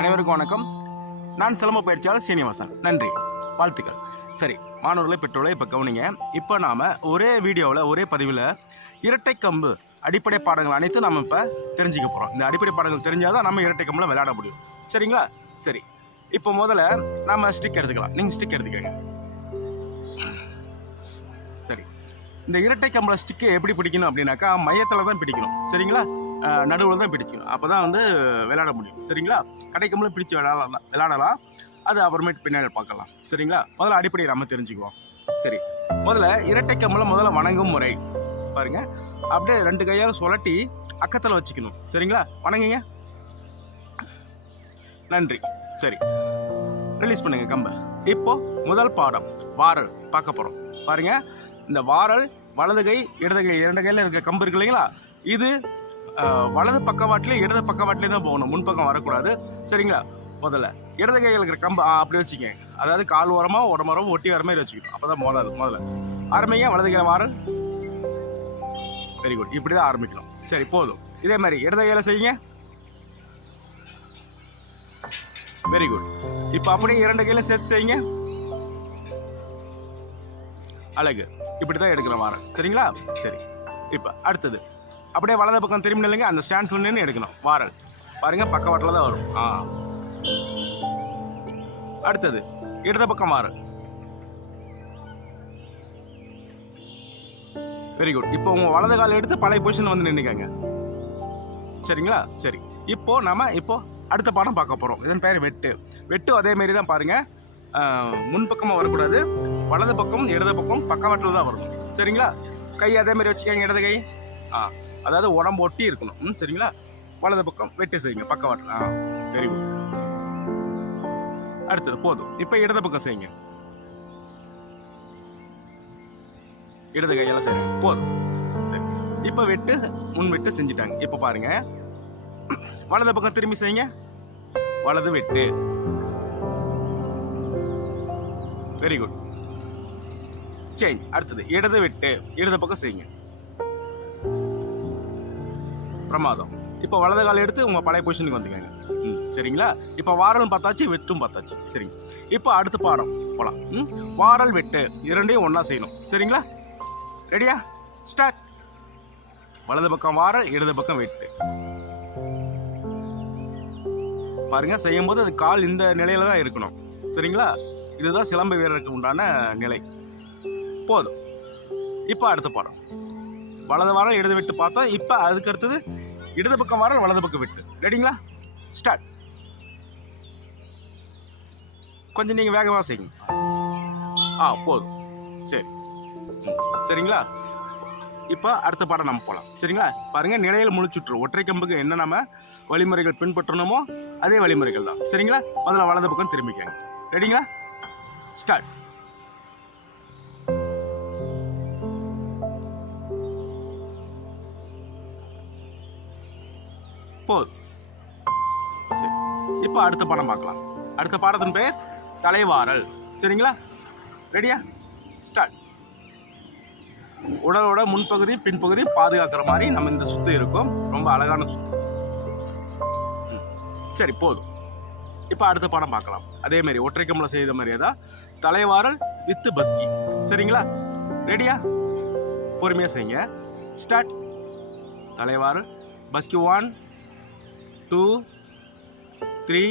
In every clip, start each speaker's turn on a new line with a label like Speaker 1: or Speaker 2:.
Speaker 1: அனைவருக்கும் வணக்கம். நான் சிலம்ப பயிற்சியாளர் சீனிவாசன். நன்றி. வாழ்த்துக்கள். சரி மாணவர்களை பெற்றோர்களை இப்போ கவனிங்க. இப்போ நாம் ஒரே வீடியோவில் ஒரே பதிவில் இரட்டை கம்பு அடிப்படை பாடங்கள் அனைத்தும் நம்ம இப்போ தெரிஞ்சுக்க போகிறோம் இந்த அடிப்படை பாடங்கள் தெரிஞ்சால் தான் நம்ம இரட்டை கம்பில் விளையாட முடியும். சரிங்களா? சரி. இப்போ முதல்ல நம்ம ஸ்டிக் எடுத்துக்கலாம். நீங்கள் ஸ்டிக் எடுத்துக்கோங்க. சரி. இந்த இரட்டை கம்பள ஸ்டிக்கு எப்படி பிடிக்கணும் அப்படின்னாக்கா மையத்தில் தான் பிடிக்கணும். சரிங்களா? நடுவில் தான் பிடிக்கும் அப்போ தான் வந்து விளையாட முடியும். சரிங்களா? கிடைக்கும்போது பிடிச்சி விளையாடலாம் விளையாடலாம். அது அப்புறமேட்டு பின்னாடி பார்க்கலாம். சரிங்களா? முதல்ல அடிப்படையை நம்ம தெரிஞ்சுக்குவோம். சரி. முதல்ல இரட்டை கம்பளம் முதல்ல வணங்கும் முறை. பாருங்க. அப்படியே ரெண்டு கையால் சுழட்டி அக்கத்தில் வச்சுக்கணும். சரிங்களா? வணங்குங்க. நன்றி. சரி. ரிலீஸ் பண்ணுங்க கம்பை. இப்போ முதல் பாடம். வாரல். பார்க்க போகிறோம் பாருங்க. இந்த வாரல் வலது கை இடது கை இரண்டு கையில் இருக்க கம்பு இருக்கு இல்லைங்களா? இது வலது பக்கவாட்டிலே இடது பக்கவாட்டிலே தான் போகணும். முன்பக்கம் வரக்கூடாது. சரிங்களா? முதல்ல. இடது கையில் இருக்கிற கம்பு அப்படி வச்சுக்கங்க. அதாவது கால் ஓரமாக உடம்புறமா ஒட்டி வர மாதிரி வச்சுக்கணும். அப்போ தான் முதல்ல. முதல்ல ஆரம்பிங்க. வலது கையில் வாரம் வெரி குட் இப்படி தான் ஆரம்பிக்கணும். சரி போதும். இதே மாதிரி. இடது கையில் செய்யுங்க. வெரி குட் இப்போ அப்படியே இரண்டு கையில சேர்த்து செய்யுங்க. அழகு. இப்படி தான் எடுக்கணும் வாரம் சரிங்களா? சரி. இப்போ அடுத்தது. அப்படியே வலது பக்கம் திரும்பி நில்லுங்க அந்த ஸ்டாண்ட்ஸில் நின்று எடுக்கணும். வாரல். பாருங்கள் பக்கவாட்டில் தான் வரும். ஆ. அடுத்தது இடது பக்கம் வாரல். வெரி குட் இப்போ உங்கள் வலது கால் எடுத்து பழைய பொசிஷன் வந்து நின்றுக்கங்க சரிங்களா? சரி. இப்போது நம்ம இப்போது அடுத்த பாடம் பார்க்க போகிறோம் இதன் பேர் வெட்டு. வெட்டு அதேமாரி தான் பாருங்கள் முன்பக்கமாக வரக்கூடாது. வலது பக்கம் இடது பக்கம் பக்கவாட்டில் தான் வரணும் சரிங்களா? கை அதே மாதிரி வச்சுக்கோங்க இடது கை. ஆ. அதாவது உடம்பு ஒட்டி இருக்கணும். ம், சரிங்களா? வலது பக்கம் வெட்டு செய்யுங்க பக்கவாட்டில் ஆ வெரி குட் அடுத்தது போதும். இப்போ இடது பக்கம் செய்யுங்க. இடது கையால செய்யுங்க. போதும். சரி. இப்போ வெட்டு முன் வெட்டு செஞ்சுட்டாங்க. இப்போ பாருங்க. வலது பக்கம் திரும்பி செய்யுங்க. வலது வெட்டு. வெரி குட் சேஞ்ச் அடுத்தது இடது வெட்டு. இடது பக்கம் செய்யுங்க. பிரமாதம். இப்போ வலது கால் எடுத்து உங்கள் பழைய பொசிஷனுக்கு வந்துக்கங்க. ம், சரிங்களா? இப்போ வாரலும் பார்த்தாச்சு வெட்டும் பார்த்தாச்சு. சரிங்க. இப்போ அடுத்த பாடம். போகலாம் ம், வாரல் வெட்டு இரண்டையும் ஒன்றா செய்யணும். சரிங்களா? ரெடியா ஸ்டார்ட் வலது பக்கம் வாரல் இடது பக்கம் வெட்டு. பாருங்க செய்யும் போது அது கால் இந்த நிலையில தான் இருக்கணும். சரிங்களா? இதுதான் சிலம்பு வீரருக்கு உண்டான நிலை. போதும். இப்போ அடுத்த பாடம். வலது வாரம் இடது விட்டு பார்த்தோம் இப்போ அதுக்கு அடுத்தது இடது பக்கம் வர வலது பக்கம் விட்டு. ரெடிங்களா ஸ்டார்ட் கொஞ்சம் நீங்கள் வேகமாக செய்யுங்க. ஆ போதும். சரி. சரிங்களா? இப்போ அடுத்த பாடம் நம்ம போகலாம் சரிங்களா? பாருங்கள் நிலையில் முழிச்சுட்ரு ஒற்றை கம்புக்கு என்ன நம்ம வழிமுறைகள் பின்பற்றணுமோ அதே வழிமுறைகள் தான். சரிங்களா? முதல்ல வலது பக்கம் திரும்பிக்கங்க. ரெடிங்களா ஸ்டார்ட் போதும் இப்போ அடுத்த படம் பார்க்கலாம். அடுத்த பாடத்தின் பெயர் தலைவாரல் சரிங்களா? ரெடியா ஸ்டார்ட் உடலோட முன்பகுதி பின்பகுதி பாதுகாக்கிற மாதிரி நம்ம இந்த சுத்து இருக்கும். ரொம்ப அழகான சுத்து. சரி போதும். இப்போ அடுத்த படம் பார்க்கலாம். அதே மாதிரி ஒற்றை கம்பளம் செய்த மாதிரியே தான் தலைவாரல் வித்து பஸ்கி. சரிங்களா? ரெடியா பொறுமையாக செய்யுங்க. ஸ்டார்ட் தலைவாரல் பஸ்கி ஒன் டூ த்ரீ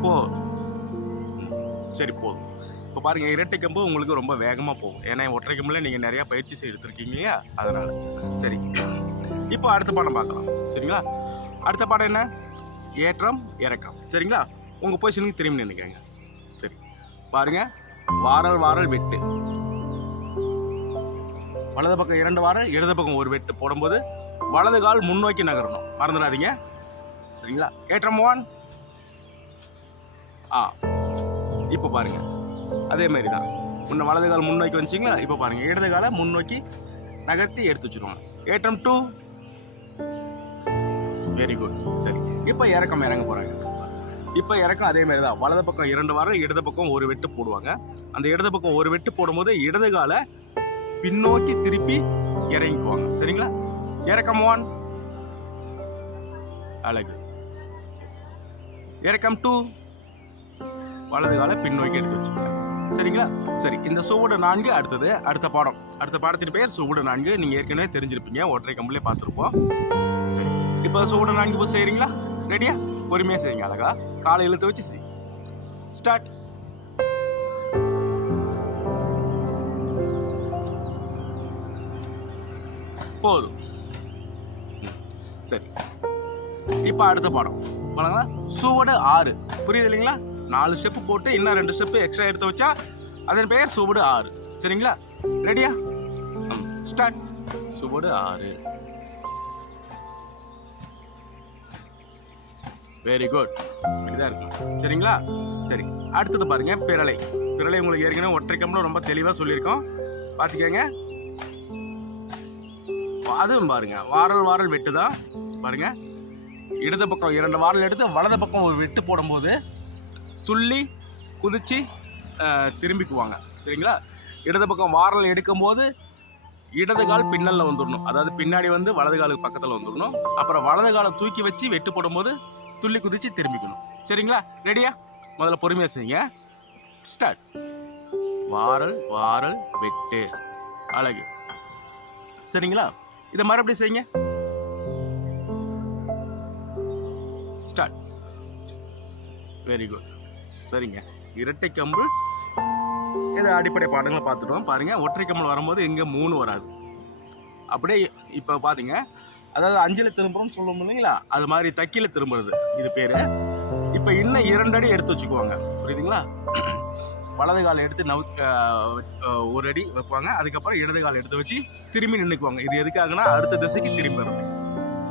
Speaker 1: ஃபோர் சரி போதும். இப்போ பாருங்கள் இரட்டை கம்பு உங்களுக்கு ரொம்ப வேகமாக போகும். ஏன்னா ஒற்றை கம்பில் நீங்கள் நிறையா பயிற்சி செய்து எடுத்திருக்கீங்க இல்லையா? அதனால். சரி. இப்போ அடுத்த பாடம் பார்க்கலாம். சரிங்களா? அடுத்த பாடம் என்ன? ஏற்றம் இறக்கம். சரிங்களா? உங்கள் பொசிஷனுக்கு திரும்பி நினைக்கிறேங்க சரி. பாருங்கள் வாரல் வாரல் வெட்டு. வலது பக்கம் இரண்டு வாரம் இடது பக்கம் ஒரு வெட்டு போடும்போது வலது கால் முன்னோக்கி நகரணும். மறந்துடாதீங்க. சரிங்களா? ஏற்றம் ஒன் ஆ. இப்போ பாருங்க. அதே மாதிரி தான் முன்ன வலது கால் முன்னோக்கி வந்துச்சிங்களா? இப்போ பாருங்க. இடது காலை முன்னோக்கி நகர்த்தி எடுத்து வச்சுருவாங்க ஏற்றம் டூ வெரி குட் சரி. இப்போ இறக்கம் இறங்க போகிறாங்க இப்போ இறக்கம் அதே மாதிரி தான் வலது பக்கம் இரண்டு வாரம் இடது பக்கம் ஒரு வெட்டு போடுவாங்க. அந்த இடது பக்கம் ஒரு வெட்டு போடும்போது இடது காலை பின்னோக்கி திருப்பி இறங்கிக்குவாங்க. சரிங்களா? இறக்கம் ஒன் அழகு. இறக்கம் டூ வலது காலை பின்னோக்கி எடுத்து வச்சுக்கோங்க. சரிங்களா? சரி இந்த சுவடு நான்கு அடுத்தது அடுத்த பாடம். அடுத்த பாடத்தின் பெயர் சுவடு நான்கு. நீங்கள் ஏற்கனவே தெரிஞ்சிருப்பீங்க. ஒற்றை கம்பளே பார்த்துருப்போம். சரி இப்போ சுவடு நான்கு போய் செய்கிறீங்களா ரெடியா பொறுமையாக செய்யுங்க அழகா. காலை இழுத்து வச்சு செய். ஸ்டார்ட் போதும். சரி. இப்போ அடுத்த பாடம். பாருங்களா? சுவடு ஆறு. புரியுது இல்லைங்களா? நாலு ஸ்டெப்பு போட்டு இன்னும் ரெண்டு ஸ்டெப்பு எக்ஸ்ட்ரா எடுத்து வச்சா அதன் பெயர் சுவடு ஆறு. சரிங்களா? ரெடியா ஸ்டார்ட் சுவடு ஆறு. வெரி குட் இப்படிதான் இருக்கும். சரிங்களா? சரி. அடுத்தது பாருங்க பிறலை. பிறலை உங்களுக்கு ஏற்கனவே ஒற்றை கம்பளம் ரொம்ப தெளிவாக சொல்லியிருக்கோம். பார்த்துக்கங்க அதுவும் பாருங்கள் வாரல் வாரல் வெட்டு தான் பாருங்கள் இடது பக்கம் இரண்டு வாரல் எடுத்து வலது பக்கம் ஒரு வெட்டு போடும்போது துள்ளி குதித்து திரும்பிக்குவாங்க சரிங்களா? இடது பக்கம் வாரல் எடுக்கும்போது இடது கால் பின்னலில் வந்துடணும் அதாவது பின்னாடி வந்து வலது காலுக்கு பக்கத்தில் வந்துடணும் அப்புறம் வலது காலை தூக்கி வச்சு வெட்டு போடும்போது துள்ளி குதித்து திரும்பிக்கணும். சரிங்களா? ரெடியா முதல்ல பொறுமையாக செய்யுங்க. ஸ்டார்ட் வாரல் வாரல் வெட்டு. அழகு. சரிங்களா? இதை மறுபடியும் செய்யுங்க. ஸ்டார்ட் வெரி குட் சரிங்க. இரட்டை கம்பு. இதை அடிப்படை பாடங்களை பார்த்துட்டோம். பாருங்கள் ஒற்றை கம்பல் வரும்போது இங்கே மூணு வராது. அப்படியே இப்போ பாருங்க அதாவது அஞ்சில் திரும்புறோம்னு சொல்லுவோம் இல்லைங்களா? அது மாதிரி தக்கியில் திரும்புறது. இது பேர். இப்போ இன்னும் இரண்டு அடி எடுத்து வச்சுக்குவாங்க. புரியுதுங்களா? வலது காலை எடுத்து நவு ஒரு அடி வைப்பாங்க. அதுக்கப்புறம் இடது காலை எடுத்து வச்சு திரும்பி நின்றுக்குவாங்க இது எதுக்காகனா அடுத்த திசைக்கு திரும்பி வருது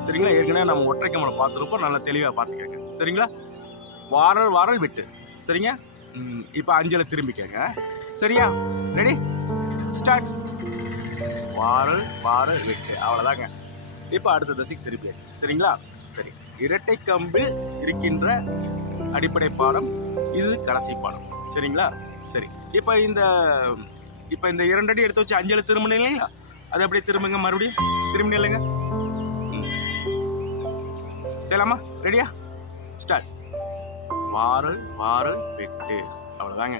Speaker 1: சரிங்களா? ஏற்கனவே நம்ம ஒற்றை கம்பளை பார்த்துருப்போம். நல்லா தெளிவாக பார்த்துக்கங்க. சரிங்களா? வாரல் வாரல் விட்டு. சரிங்க? இப்போ அஞ்சலை திரும்பிக்கங்க சரியா? ரெடி ஸ்டார்ட் வாரல் வாரல் விட்டு. அவ்வளோதாங்க இப்போ அடுத்த திசைக்கு திரும்பி சரிங்களா? சரி. இரட்டை கம்பில் இருக்கின்ற அடிப்படை பாடம் இது கடைசி பாடம். சரிங்களா? சரி. இப்போ இந்த இப்போ இந்த இரண்டு அடி எடுத்து வச்சு அஞ்சலை திரும்பணும் இல்லைங்களா? அது அப்படியே திரும்புங்க மறுபடியும். திரும்பினீங்க இல்லைங்க? சரிலாமா ரெடியா ஸ்டார்ட் வாறு வாறு வெட்டு அவ்வளோதாங்க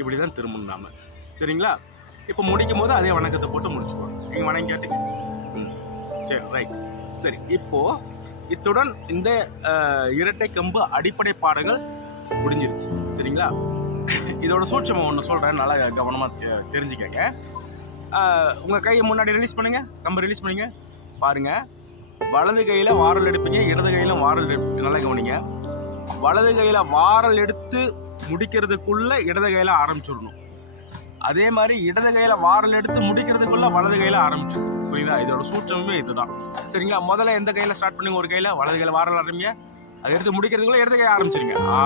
Speaker 1: இப்படி தான் திரும்பணும் நாம. சரிங்களா? இப்போ முடிக்கும் போது அதே வணக்கத்தை போட்டு முடிச்சுக்கோங்க. நீங்கள் வணங்கி கேட்டுங்க. ம். சரி ரைட் சரி இப்போது இத்துடன் இந்த இரட்டை கம்பு அடிப்படை பாடங்கள் முடிஞ்சிருச்சு. சரிங்களா? இதோட சூட்சமம் ஒன்று சொல்கிறேன் நல்லா கவனமாக தெரிஞ்சுக்கங்க. உங்கள் கையை முன்னாடி ரிலீஸ் பண்ணுங்கள் கம்பை ரிலீஸ் பண்ணுங்க. பாருங்கள் வலது கையில் வாரல் எடுப்பீங்க இடது கையிலும் வாரல் எடுப்பீங்க நல்லா கவனிங்க. வலது கையில் வாரல் எடுத்து முடிக்கிறதுக்குள்ளே இடது கையில் ஆரம்பிச்சிடணும். அதே மாதிரி இடது கையில் வாரல் எடுத்து முடிக்கிறதுக்குள்ளே வலது கையில் ஆரம்பிச்சிடணும். புரியுதா? இதோட சூட்சமே இதுதான். சரிங்களா? முதல்ல எந்த கையில் ஸ்டார்ட் பண்ணுங்க? ஒரு கையில். வலது கையில் வாரல் ஆரம்பிங்க. அதை எடுத்து முடிக்கிறதுக்குள்ளே இடது கையை ஆரம்பிச்சிருங்க. ஆ.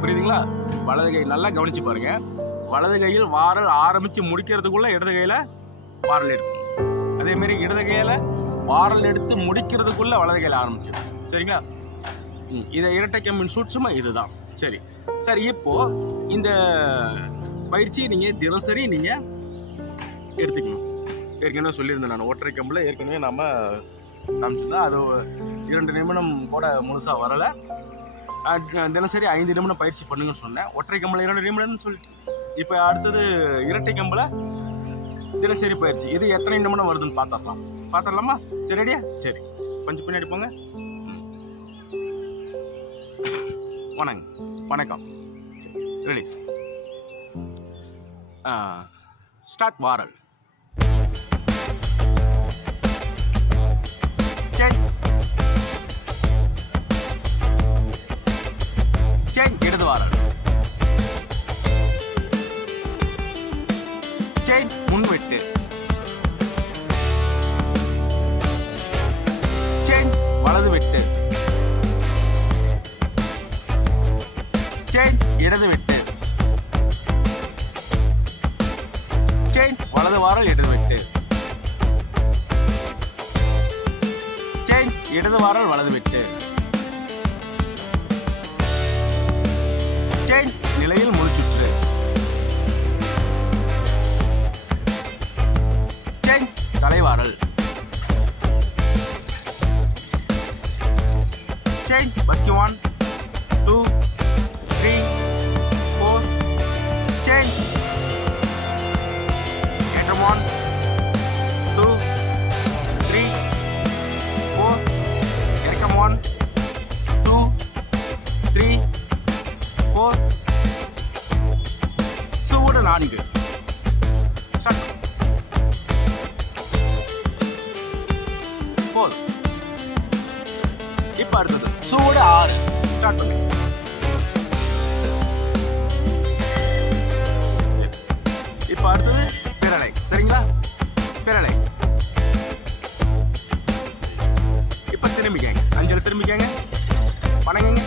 Speaker 1: புரியுதுங்களா? வலது கை நல்லா கவனிச்சு பாருங்க. வலது கையில் வாரல் ஆரம்பிச்சு முடிக்கிறதுக்குள்ள இடது கையில் வாரல் எடுத்துக்கணும் அதே மாதிரி இடது கையில் வாரல் எடுத்து முடிக்கிறதுக்குள்ள வலது கையில் ஆரம்பிச்சிடும் சரிங்களா? இதை இரட்டை கம்பின் சூட்சமாக இதுதான். சரி. சரி இப்போ இந்த பயிற்சியை நீங்கள் தினசரி நீங்கள் எடுத்துக்கணும். ஏற்கனவே சொல்லியிருந்தேன் நான். ஒற்றை கம்பில் ஏற்கனவே நம்ம காமிச்சிருந்தோம் அது இரண்டு நிமிடம் கூட முழுசாக வரலை. தினசரி ஐந்து நிமிடம் பயிற்சி பண்ணுங்கன்னு சொன்னேன். ஒற்றை கம்பளை இரண்டு நிமிடம்னு சொல்லிட்டு. இப்போ அடுத்தது இரட்டை கம்பளை தினசரி பயிற்சி. இது எத்தனை நிமிடம் வருதுன்னு பார்த்துடலாம் பார்த்துடலாமா சரி ரெடியா சரி. கொஞ்சம் பின்னாடி போங்க. வணங்க வணக்கம். ரிலீஸ் ஸ்டார்ட் வாரல். சரி. சேஞ்ச் இடது வாரல் சேஞ்ச் முன்வெட்டு சேஞ்ச் வலது வெட்டு. சேஞ்ச் இடது வெட்டு. சேஞ்ச் வலது வாரல் இடது வெட்டு. சேஞ்ச் இடது வாரல் வலது வெட்டு. பாரல் change பஸ்கி one two three four change ஏட்டம் one two three four இறக்கம் ஒன் டூ த்ரீ ஃபோர் சுவட நான்கு திரும்ப விரலை இப்போ திரும்பிக்கங்க. அஞ்சலை திரும்பிக்கங்க. வணங்குங்க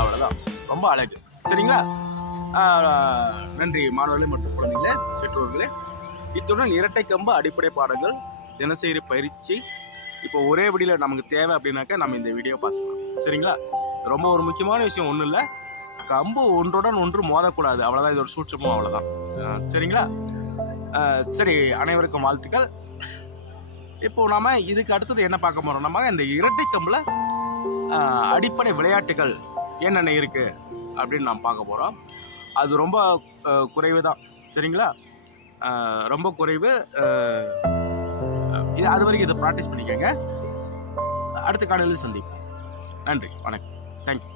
Speaker 1: அவ்வளோதான் ரொம்ப அழகு சரிங்களா? நன்றி மாணவர்களே மற்றும் குழந்தைகளே பெற்றோர்களே. இத்துடன் இரட்டை கம்பு அடிப்படை பாடங்கள் தினசரி பயிற்சி இப்போ ஒரே வடியில் நமக்கு தேவை அப்படின்னாக்கா நம்ம இந்த வீடியோ பார்த்துக்கலாம். சரிங்களா? ரொம்ப ஒரு முக்கியமான விஷயம் ஒன்றும் இல்லை. கம்பு ஒன்றுடன் ஒன்று மோதக்கூடாது. அவ்வளோதான் இதோட சூட்சமும் அவ்வளோதான் சரிங்களா? சரி அனைவருக்கும் வாழ்த்துக்கள். இப்போ நாம இதுக்கு அடுத்தது என்ன பார்க்க போறோம்? நம்ம இந்த இரட்டை கம்பில் அடிப்படை விளையாட்டுகள் என்னென்ன இருக்கு அப்படின்னு நாம் பார்க்க போறோம். அது ரொம்ப குறைவு தான். சரிங்களா? ரொம்ப குறைவு இது அது வரைக்கும் இதை ப்ராக்டிஸ் பண்ணிக்கோங்க. அடுத்த காலையில் சந்திப்போம். நன்றி. வணக்கம். தேங்க்யூ